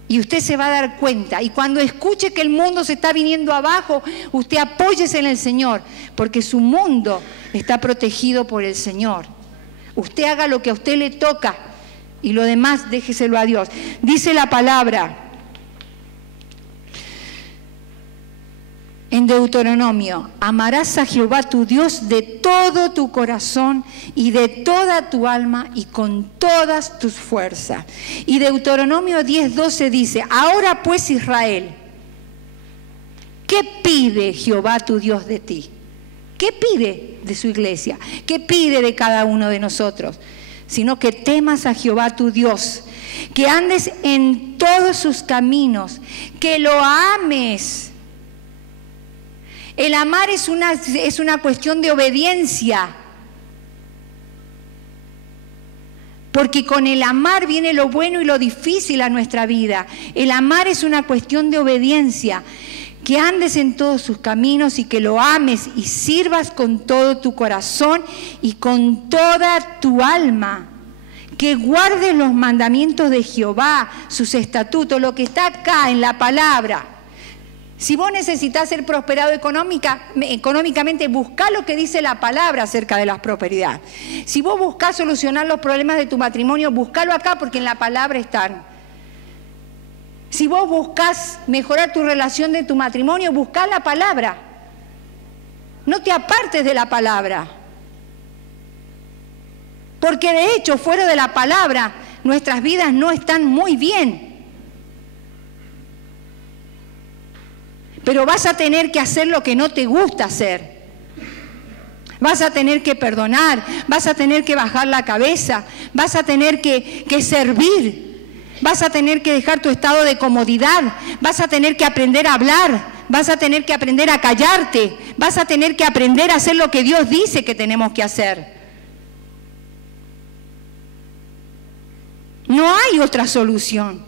y usted se va a dar cuenta, y cuando escuche que el mundo se está viniendo abajo, usted apóyese en el Señor, porque su mundo está protegido por el Señor. Usted haga lo que a usted le toca y lo demás déjeselo a Dios. Dice la palabra en Deuteronomio: amarás a Jehová tu Dios de todo tu corazón y de toda tu alma y con todas tus fuerzas. Y Deuteronomio 10:12 dice: ahora pues, Israel, ¿qué pide Jehová tu Dios de ti? ¿Qué pide de su iglesia? ¿Qué pide de cada uno de nosotros? Sino que temas a Jehová tu Dios, que andes en todos sus caminos, que lo ames. El amar es una cuestión de obediencia, porque con el amar viene lo bueno y lo difícil a nuestra vida. El amar es una cuestión de obediencia, que andes en todos sus caminos y que lo ames y sirvas con todo tu corazón y con toda tu alma, que guardes los mandamientos de Jehová, sus estatutos, lo que está acá en la palabra. Si vos necesitas ser prosperado económicamente, buscá lo que dice la palabra acerca de la prosperidad. Si vos buscás solucionar los problemas de tu matrimonio, buscalo acá, porque en la palabra están. Si vos buscás mejorar tu relación de tu matrimonio, buscá la palabra. No te apartes de la palabra. Porque de hecho, fuera de la palabra, nuestras vidas no están muy bien. Pero vas a tener que hacer lo que no te gusta hacer. Vas a tener que perdonar, vas a tener que bajar la cabeza, vas a tener que servir, vas a tener que dejar tu estado de comodidad, vas a tener que aprender a hablar, vas a tener que aprender a callarte, vas a tener que aprender a hacer lo que Dios dice que tenemos que hacer. No hay otra solución.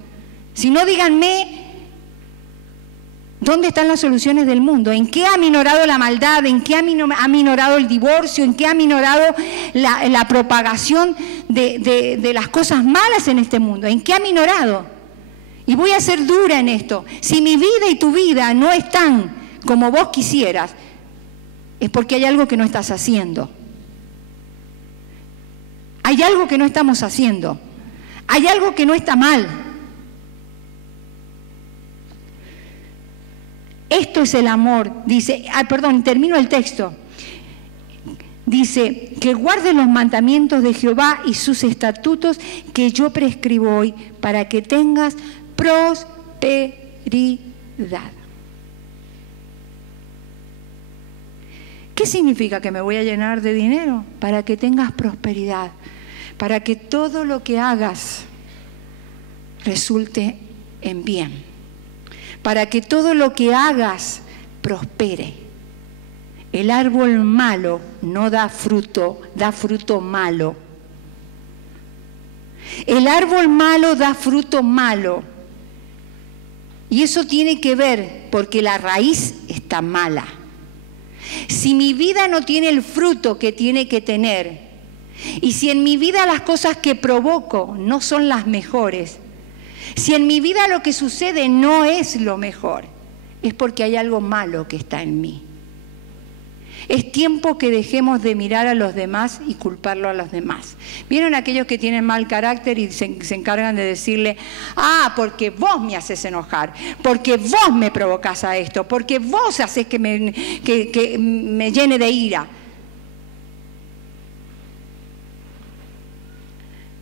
Si no, díganme, ¿dónde están las soluciones del mundo? ¿En qué ha minorado la maldad? ¿En qué ha minorado el divorcio? ¿En qué ha minorado la propagación de las cosas malas en este mundo? ¿En qué ha minorado? Y voy a ser dura en esto. Si mi vida y tu vida no están como vos quisieras, es porque hay algo que no estás haciendo. Hay algo que no estamos haciendo. Hay algo que no está mal. Esto es el amor, dice, termino el texto. Dice, que guarden los mandamientos de Jehová y sus estatutos que yo prescribo hoy para que tengas prosperidad. ¿Qué significa que me voy a llenar de dinero? Para que tengas prosperidad, para que todo lo que hagas resulte en bien, para que todo lo que hagas prospere. El árbol malo no da fruto, da fruto malo. El árbol malo da fruto malo. Y eso tiene que ver porque la raíz está mala. Si mi vida no tiene el fruto que tiene que tener, y si en mi vida las cosas que provoco no son las mejores, si en mi vida lo que sucede no es lo mejor, es porque hay algo malo que está en mí. Es tiempo que dejemos de mirar a los demás y culparlo a los demás. ¿Vieron aquellos que tienen mal carácter y se encargan de decirle, porque vos me haces enojar, porque vos me provocás a esto, porque vos haces que me llene de ira?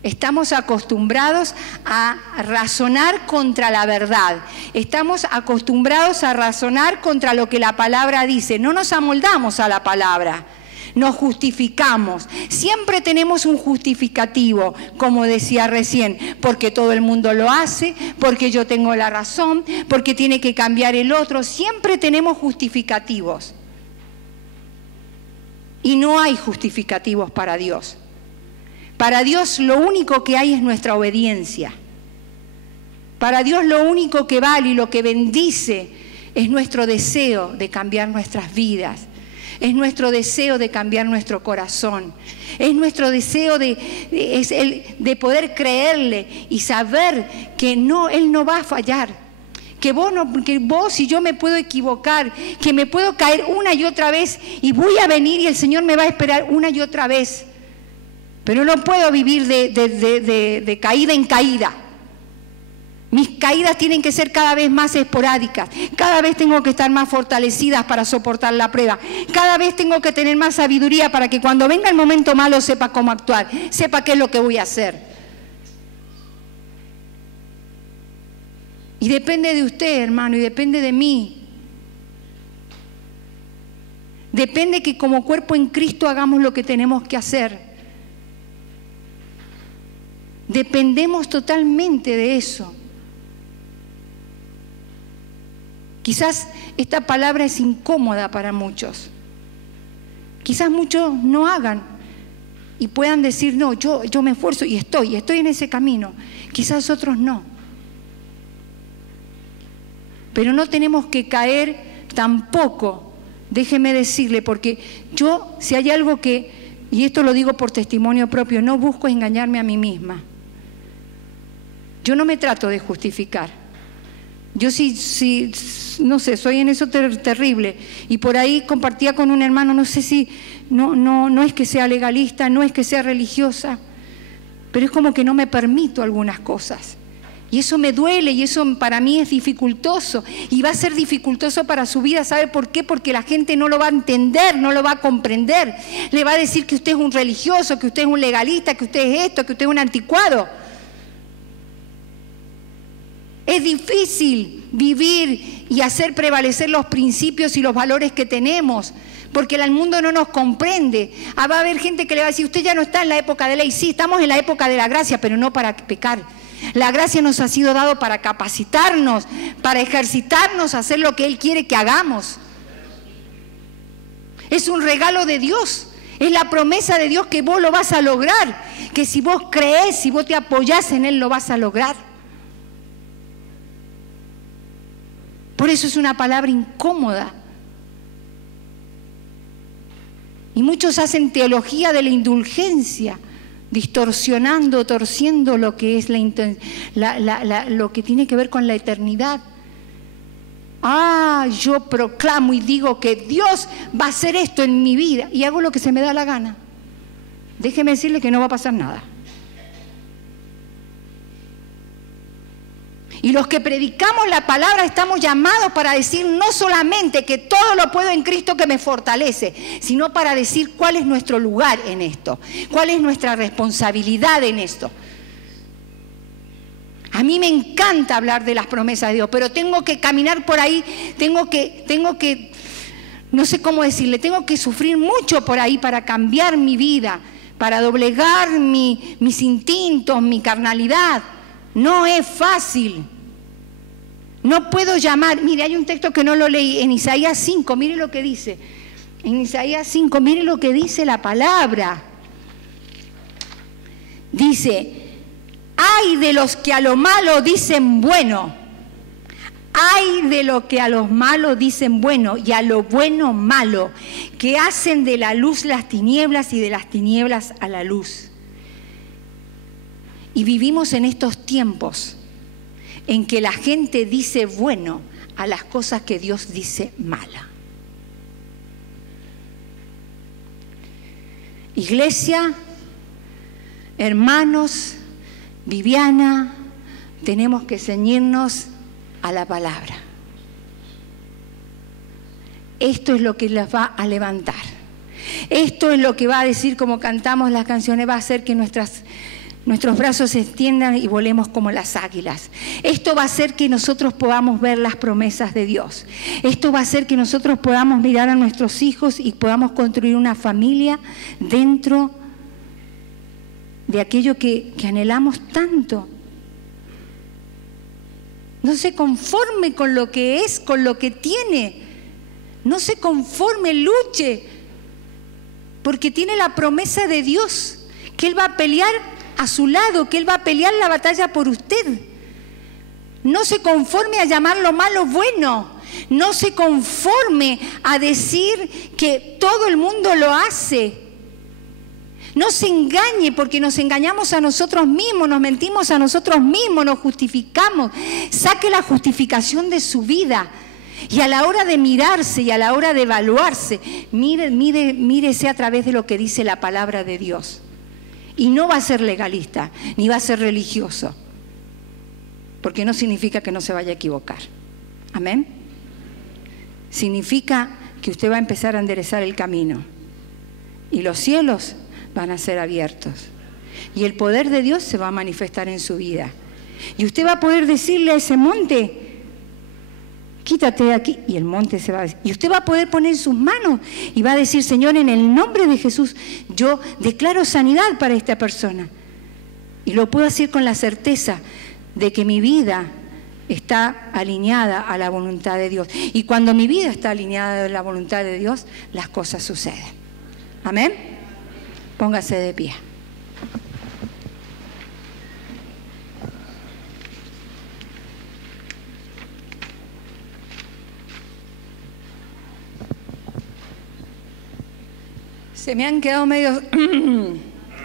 Estamos acostumbrados a razonar contra la verdad. Estamos acostumbrados a razonar contra lo que la palabra dice. No nos amoldamos a la palabra, nos justificamos. Siempre tenemos un justificativo, como decía recién, porque todo el mundo lo hace, porque yo tengo la razón, porque tiene que cambiar el otro. Siempre tenemos justificativos. Y no hay justificativos para Dios. Para Dios lo único que hay es nuestra obediencia. Para Dios lo único que vale y lo que bendice es nuestro deseo de cambiar nuestras vidas. Es nuestro deseo de cambiar nuestro corazón. Es nuestro deseo de poder creerle y saber que Él no va a fallar. Que vos y yo me puedo equivocar, que me puedo caer una y otra vez y voy a venir y el Señor me va a esperar una y otra vez. Pero no puedo vivir de caída en caída. Mis caídas tienen que ser cada vez más esporádicas. Cada vez tengo que estar más fortalecidas para soportar la prueba. Cada vez tengo que tener más sabiduría para que cuando venga el momento malo sepa cómo actuar, sepa qué es lo que voy a hacer. Y depende de usted, hermano, y depende de mí. Depende que como cuerpo en Cristo hagamos lo que tenemos que hacer. Dependemos totalmente de eso. Quizás esta palabra es incómoda para muchos. Quizás muchos no hagan y puedan decir, no, yo me esfuerzo y estoy en ese camino. Quizás otros no. Pero no tenemos que caer tampoco, déjeme decirle, porque yo, si hay algo que, y esto lo digo por testimonio propio, no busco engañarme a mí misma. Yo no me trato de justificar. Yo sí, no sé, soy en eso terrible. Y por ahí compartía con un hermano, no sé si, no es que sea legalista, no es que sea religiosa, pero es como que no me permito algunas cosas. Y eso me duele y eso para mí es dificultoso. Y va a ser dificultoso para su vida. ¿Sabe por qué? Porque la gente no lo va a entender, no lo va a comprender. Le va a decir que usted es un religioso, que usted es un legalista, que usted es esto, que usted es un anticuado. Es difícil vivir y hacer prevalecer los principios y los valores que tenemos, porque el mundo no nos comprende. Va a haber gente que le va a decir, usted ya no está en la época de ley. Sí, estamos en la época de la gracia, pero no para pecar. La gracia nos ha sido dado para capacitarnos, para ejercitarnos a hacer lo que Él quiere que hagamos. Es un regalo de Dios, es la promesa de Dios que vos lo vas a lograr, que si vos creés, si vos te apoyás en Él, lo vas a lograr. Por eso es una palabra incómoda. Y muchos hacen teología de la indulgencia, distorsionando, torciendo lo que es lo que tiene que ver con la eternidad. Yo proclamo y digo que Dios va a hacer esto en mi vida y hago lo que se me da la gana. Déjeme decirle que no va a pasar nada. Y los que predicamos la palabra estamos llamados para decir no solamente que todo lo puedo en Cristo que me fortalece, sino para decir cuál es nuestro lugar en esto, cuál es nuestra responsabilidad en esto. A mí me encanta hablar de las promesas de Dios, pero tengo que caminar por ahí, tengo que, no sé cómo decirle, tengo que sufrir mucho por ahí para cambiar mi vida, para doblegar mis instintos, mi carnalidad. No es fácil. No puedo llamar. Mire, hay un texto que no lo leí en Isaías 5. Mire lo que dice. En Isaías 5, mire lo que dice la palabra. Dice: ay de los que a lo malo dicen bueno. Ay de los que a los malos dicen bueno y a lo bueno malo, que hacen de la luz las tinieblas y de las tinieblas a la luz. Y vivimos en estos tiempos en que la gente dice bueno a las cosas que Dios dice mala. Iglesia, hermanos, Viviana, tenemos que ceñirnos a la palabra. Esto es lo que las va a levantar. Esto es lo que va a decir, como cantamos las canciones, va a hacer que nuestros brazos se extiendan y volemos como las águilas. Esto va a hacer que nosotros podamos ver las promesas de Dios. Esto va a hacer que nosotros podamos mirar a nuestros hijos y podamos construir una familia dentro de aquello que anhelamos tanto. No se conforme con lo que es, con lo que tiene. No se conforme, luche, porque tiene la promesa de Dios, que Él va a pelear a su lado, que Él va a pelear la batalla por usted. No se conforme a llamar lo malo bueno. No se conforme a decir que todo el mundo lo hace. No se engañe, porque nos engañamos a nosotros mismos, nos mentimos a nosotros mismos, nos justificamos. Saque la justificación de su vida. Y a la hora de mirarse y a la hora de evaluarse, mírese a través de lo que dice la palabra de Dios. Y no va a ser legalista, ni va a ser religioso, porque no significa que no se vaya a equivocar. ¿Amén? Significa que usted va a empezar a enderezar el camino y los cielos van a ser abiertos y el poder de Dios se va a manifestar en su vida. Y usted va a poder decirle a ese monte: quítate de aquí, y el monte se va a decir. Y usted va a poder poner sus manos y va a decir: Señor, en el nombre de Jesús, yo declaro sanidad para esta persona. Y lo puedo hacer con la certeza de que mi vida está alineada a la voluntad de Dios. Y cuando mi vida está alineada a la voluntad de Dios, las cosas suceden. ¿Amén? Póngase de pie. Se me han quedado medio...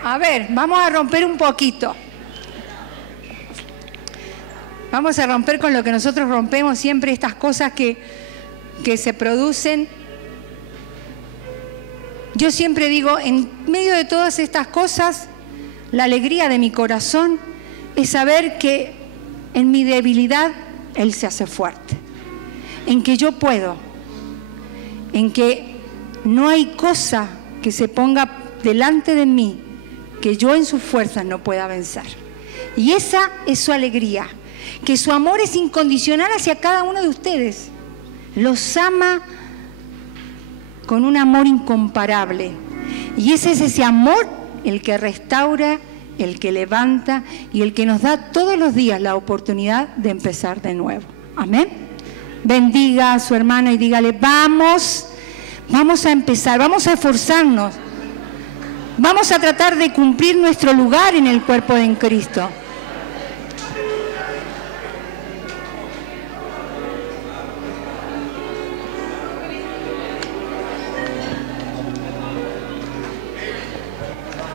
A ver, vamos a romper un poquito. Vamos a romper con lo que nosotros rompemos siempre, estas cosas que se producen. Yo siempre digo, en medio de todas estas cosas, la alegría de mi corazón es saber que en mi debilidad Él se hace fuerte. En que yo puedo, en que no hay cosa que se ponga delante de mí que yo en sus fuerzas no pueda vencer. Y esa es su alegría, que su amor es incondicional hacia cada uno de ustedes. Los ama con un amor incomparable. Y ese es ese amor el que restaura, el que levanta y el que nos da todos los días la oportunidad de empezar de nuevo. Amén. Bendiga a su hermano y dígale, vamos a empezar, vamos a esforzarnos, vamos a tratar de cumplir nuestro lugar en el cuerpo de Cristo.